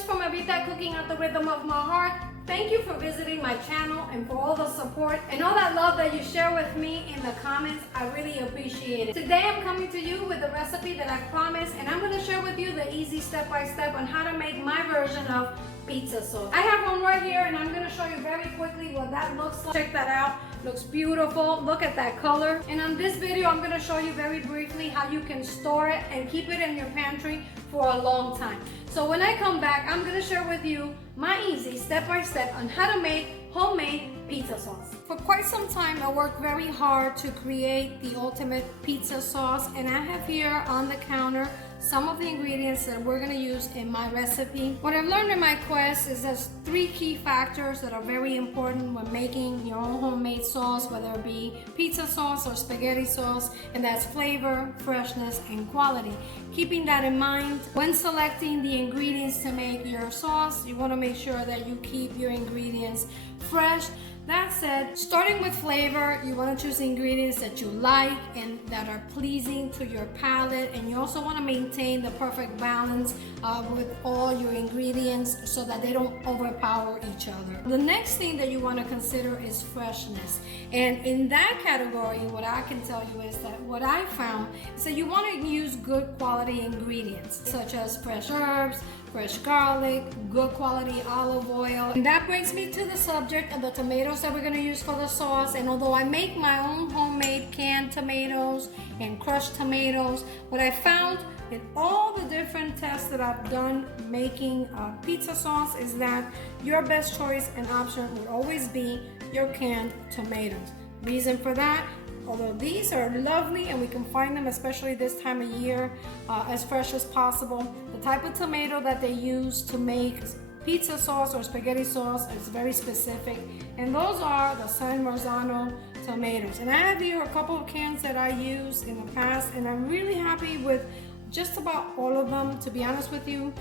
friends from Evita Cooking at the Rhythm of My Heart. Thank you for visiting my channel and for all the support and all that love that you share with me in the comments. I really appreciate it. Today I'm coming to you with a recipe that I promised, and I'm going to share with you the easy step-by-step on how to make my version of pizza sauce. I have one right here and I'm going to show you very quickly what that looks like. Check that out. Looks beautiful. Look at that color. And on this video I'm going to show you very briefly how you can store it and keep it in your pantry for a long time. So when I come back, I'm going to share with you my easy step-by-step on how to make homemade pizza sauce. For quite some time I worked very hard to create the ultimate pizza sauce, and I have here on the counter some of the ingredients that we're going to use in my recipe. What I've learned in my quest is there's 3 key factors that are very important when making your own homemade sauce, whether it be pizza sauce or spaghetti sauce, and that's flavor, freshness, and quality. Keeping that in mind, when selecting the ingredients to make your sauce, you want to make sure that you keep your ingredients fresh. That said, starting with flavor, you want to choose ingredients that you like and that are pleasing to your palate, and you also want to maintain the perfect balance with all your ingredients so that they don't overpower each other. The next thing that you want to consider is freshness, and in that category, what I can tell you is that what I found is that you want to use good quality ingredients such as fresh herbs, fresh garlic, good quality olive oil. And that brings me to the subject of the tomatoes that we're going to use for the sauce. And although I make my own homemade canned tomatoes and crushed tomatoes, what I found in all the different tests that I've done making pizza sauce is that your best choice and option would always be your canned tomatoes. Reason for that, although these are lovely and we can find them especially this time of year as fresh as possible, the type of tomato that they use to make pizza sauce or spaghetti sauce is very specific, and those are the San Marzano tomatoes. And I have here a couple of cans that I used in the past, and I'm really happy with just about all of them, to be honest with you.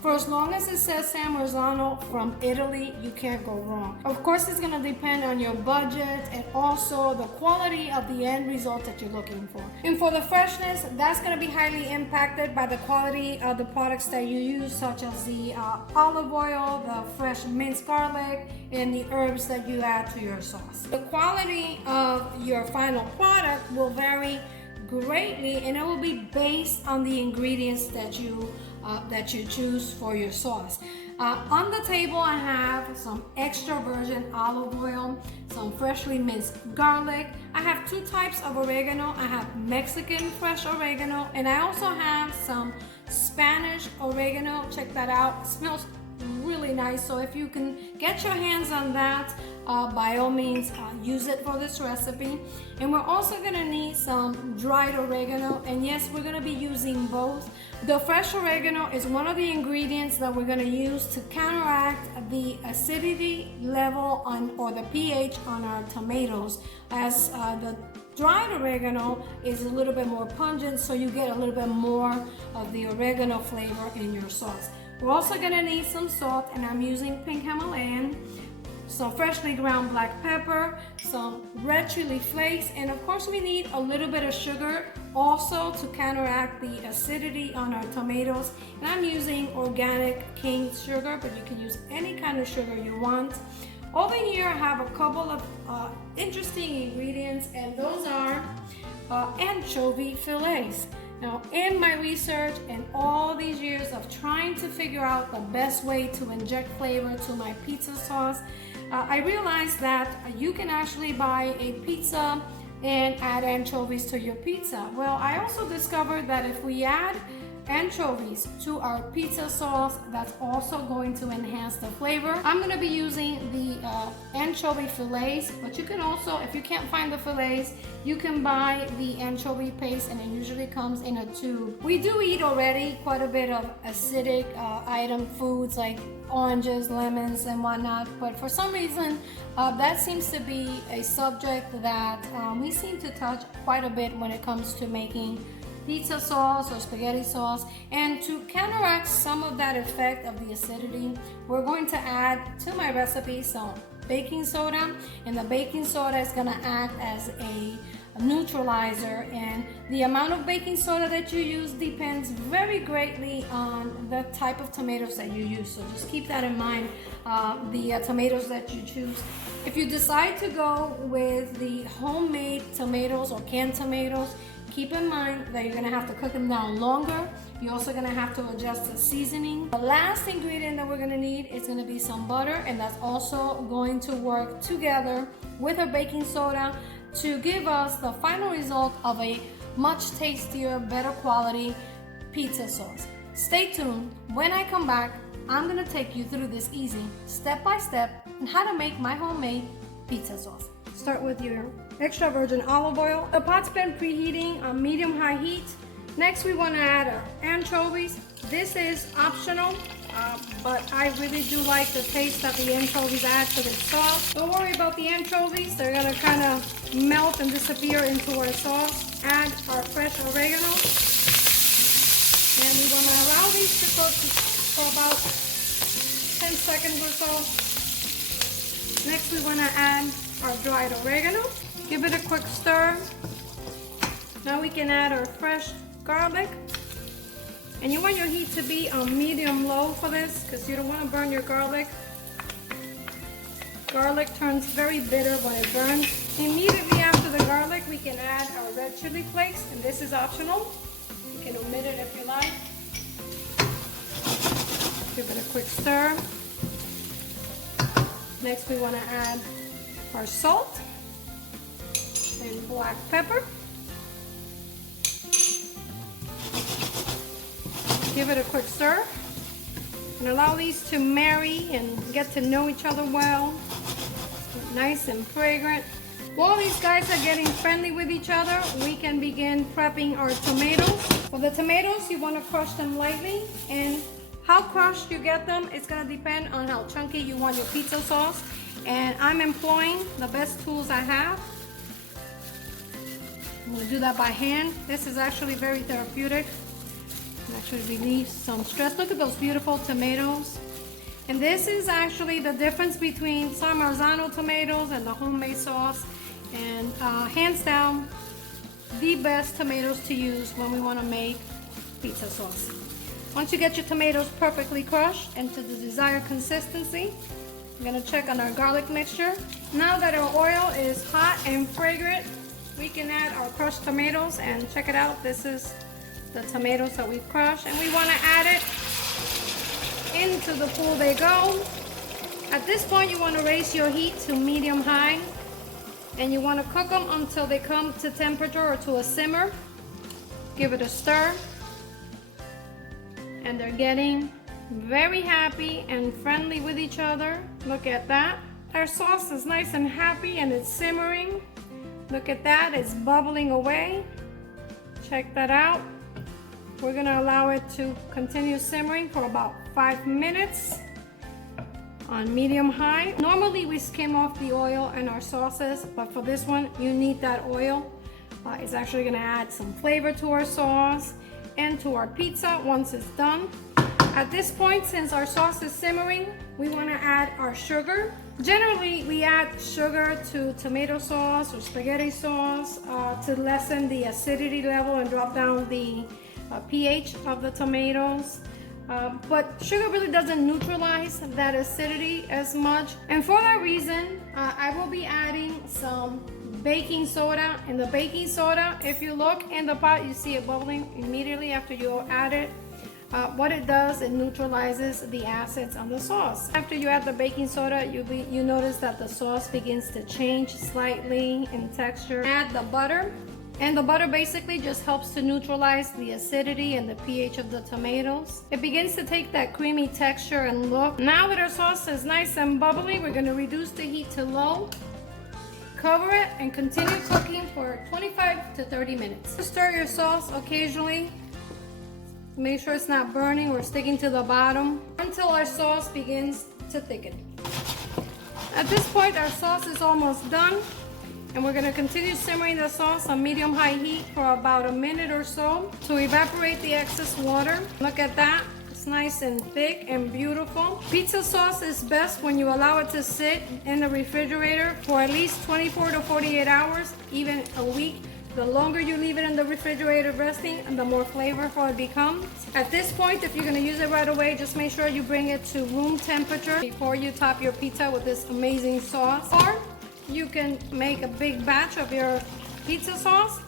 For as long as it says San Marzano from Italy, you can't go wrong. Of course, it's gonna depend on your budget and also the quality of the end result that you're looking for. And for the freshness, that's gonna be highly impacted by the quality of the products that you use, such as the olive oil, the fresh minced garlic, and the herbs that you add to your sauce. The quality of your final product will vary greatly, and it will be based on the ingredients that you choose for your sauce. On the table I have some extra virgin olive oil, some freshly minced garlic. I have 2 types of oregano. I have Mexican fresh oregano, and I also have some Spanish oregano. Check that out. It smells really nice, so if you can get your hands on that, by all means use it for this recipe. And we're also going to need some dried oregano, and yes, we're going to be using both. The fresh oregano is one of the ingredients that we're going to use to counteract the acidity level or the pH on our tomatoes, as the dried oregano is a little bit more pungent, so you get a little bit more of the oregano flavor in your sauce. We're also going to need some salt, and I'm using pink Himalayan, some freshly ground black pepper, some red chili flakes, and of course we need a little bit of sugar also to counteract the acidity on our tomatoes. And I'm using organic cane sugar, but you can use any kind of sugar you want. Over here I have a couple of interesting ingredients, and those are anchovy fillets. Now, in my research and all these years of trying to figure out the best way to inject flavor to my pizza sauce, I realized that you can actually buy a pizza and add anchovies to your pizza. Well, I also discovered that if we add anchovies to our pizza sauce, that's also going to enhance the flavor. I'm going to be using the anchovy fillets, but you can also, if you can't find the fillets, you can buy the anchovy paste, and it usually comes in a tube. We do eat already quite a bit of acidic foods like oranges, lemons, and whatnot, but for some reason that seems to be a subject that we seem to touch quite a bit when it comes to making pizza sauce or spaghetti sauce. And to counteract some of that effect of the acidity, we're going to add to my recipe some baking soda, and the baking soda is going to act as a neutralizer, and the amount of baking soda that you use depends very greatly on the type of tomatoes that you use. So just keep that in mind, the tomatoes that you choose. If you decide to go with the homemade tomatoes or canned tomatoes, keep in mind that you're gonna have to cook them down longer. You're also gonna have to adjust the seasoning. The last ingredient that we're gonna need is gonna be some butter, and that's also going to work together with our baking soda to give us the final result of a much tastier, better quality pizza sauce. Stay tuned. When I come back, I'm gonna take you through this easy step-by-step on how to make my homemade pizza sauce. Start with your extra virgin olive oil. The pot's been preheating on medium-high heat. Next, we want to add our anchovies. This is optional, but I really do like the taste that the anchovies add to the sauce. Don't worry about the anchovies. They're gonna kind of melt and disappear into our sauce. Add our fresh oregano. And we want to allow these to cook for about 10 seconds or so. Next, we want to add our dried oregano. Give it a quick stir. Now we can add our fresh garlic. And you want your heat to be on medium-low for this because you don't want to burn your garlic. Garlic turns very bitter when it burns. Immediately after the garlic, we can add our red chili flakes, and this is optional. You can omit it if you like. Give it a quick stir. Next, we want to add our salt and black pepper. Give it a quick stir and allow these to marry and get to know each other well. Nice and fragrant. While these guys are getting friendly with each other, we can begin prepping our tomatoes. For the tomatoes, you want to crush them lightly, and how crushed you get them is going to depend on how chunky you want your pizza sauce. And I'm employing the best tools I have. I'm going to do that by hand. This is actually very therapeutic. It actually relieves some stress. Look at those beautiful tomatoes. And this is actually the difference between some MARZANO tomatoes and the homemade sauce. And hands down, the best tomatoes to use when we want to make pizza sauce. Once you get your tomatoes perfectly crushed into the desired consistency, I'm going to check on our garlic mixture. Now that our oil is hot and fragrant, we can add our crushed tomatoes, and check it out. This is the tomatoes that we've crushed, and we want to add it into the pool they go. At this point, you want to raise your heat to medium-high, and you want to cook them until they come to temperature or to a simmer. Give it a stir, and they're getting very happy and friendly with each other. Look at that. Our sauce is nice and happy, and it's simmering. Look at that, it's bubbling away. Check that out. We're gonna allow it to continue simmering for about 5 minutes on medium-high. Normally we skim off the oil in our sauces, but for this one, you need that oil. It's actually gonna add some flavor to our sauce and to our pizza once it's done. At this point, since our sauce is simmering, we wanna add our sugar. Generally, we add sugar to tomato sauce or spaghetti sauce to lessen the acidity level and drop down the pH of the tomatoes. But sugar really doesn't neutralize that acidity as much. And for that reason, I will be adding some baking soda. And the baking soda, if you look in the pot, you see it bubbling immediately after you add it. What it does, it neutralizes the acids on the sauce. After you add the baking soda, you notice that the sauce begins to change slightly in texture. Add the butter, and the butter basically just helps to neutralize the acidity and the pH of the tomatoes. It begins to take that creamy texture and look. Now that our sauce is nice and bubbly, we're gonna reduce the heat to low. Cover it and continue cooking for 25 to 30 minutes. Stir your sauce occasionally. Make sure it's not burning or sticking to the bottom until our sauce begins to thicken. At this point, our sauce is almost done, and we're gonna continue simmering the sauce on medium-high heat for about a minute or so to evaporate the excess water. Look at that. It's nice and thick and beautiful. Pizza sauce is best when you allow it to sit in the refrigerator for at least 24 to 48 hours, even a week. The longer you leave it in the refrigerator resting, the more flavorful it becomes. At this point, if you're gonna use it right away, just make sure you bring it to room temperature before you top your pizza with this amazing sauce. Or you can make a big batch of your pizza sauce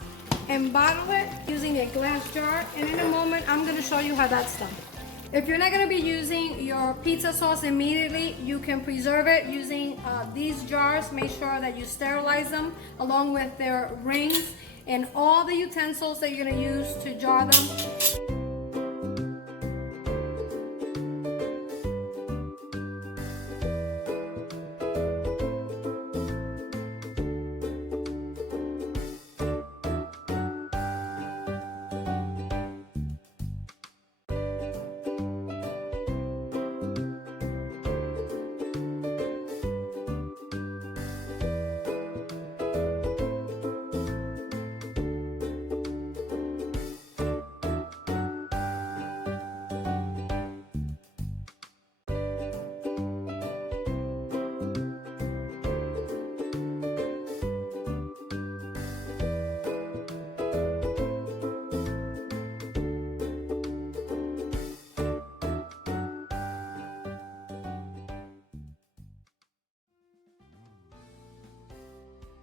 and bottle it using a glass jar. And in a moment, I'm gonna show you how that's done. If you're not gonna be using your pizza sauce immediately, you can preserve it using these jars. Make sure that you sterilize them along with their rings and all the utensils that you're gonna use to jar them.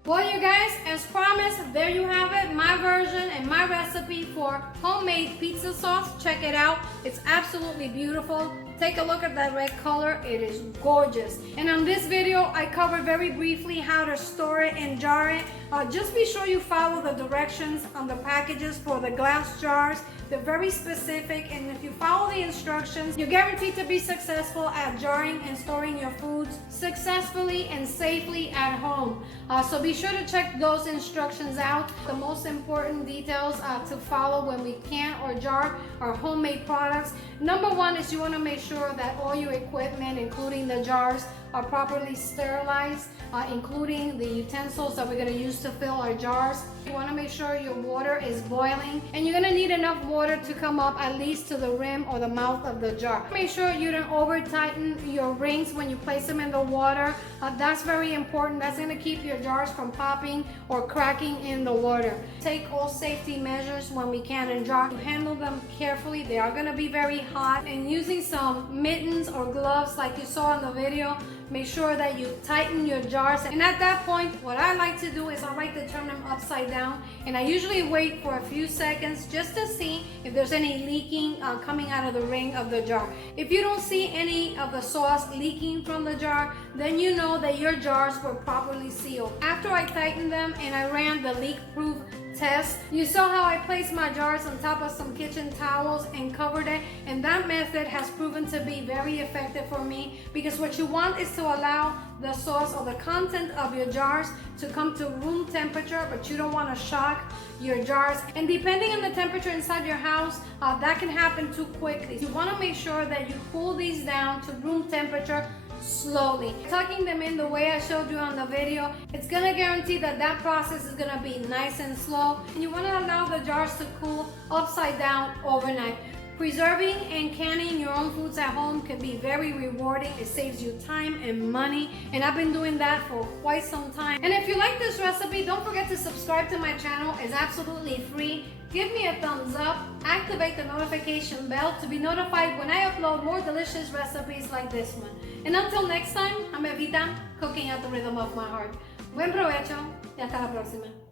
Well, you guys, as promised, there you have it, my version and my recipe for homemade pizza sauce. Check it out. It's absolutely beautiful. Take a look at that red color. It is gorgeous. And on this video, I covered very briefly how to store it and jar it. Just be sure you follow the directions on the packages for the glass jars. They're very specific, and if you follow the instructions, you're guaranteed to be successful at jarring and storing your foods successfully and safely at home. So be sure to check those instructions out. The most important details to follow when we can or jar our homemade products. Number one is you want to make sure that all your equipment, including the jars, are properly sterilized, including the utensils that we're going to use to fill our jars. You want to make sure your water is boiling, and you're going to need enough water to come up at least to the rim or the mouth of the jar. Make sure you don't over tighten your rings when you place them in the water. That's very important. That's going to keep your jars from popping or cracking in the water. Take all safety measures when we can and jar. Handle them carefully. They are going to be very hot, and using some mittens or gloves like you saw in the video, make sure that you tighten your jars. And at that point, what I like to do is I like to turn them upside down, and I usually wait for a few seconds just to see if there's any leaking coming out of the ring of the jar. If you don't see any of the sauce leaking from the jar, then you know that your jars were properly sealed. After I tightened them and I ran the leak-proof test, you saw how I placed my jars on top of some kitchen towels and covered it, and that method has proven to be very effective for me, because what you want is to allow the sauce or the content of your jars to come to room temperature, but you don't want to shock your jars. And depending on the temperature inside your house, that can happen too quickly. You want to make sure that you cool these down to room temperature slowly. Tucking them in the way I showed you on the video, it's gonna guarantee that that process is gonna be nice and slow. And you want to allow the jars to cool upside down overnight. Preserving and canning your own foods at home can be very rewarding. It saves you time and money, and I've been doing that for quite some time. And if you like this recipe, don't forget to subscribe to my channel. It's absolutely free. Give me a thumbs up, activate the notification bell to be notified when I upload more delicious recipes like this one. And until next time, I'm Evita, cooking at the rhythm of my heart. Buen provecho y hasta la próxima.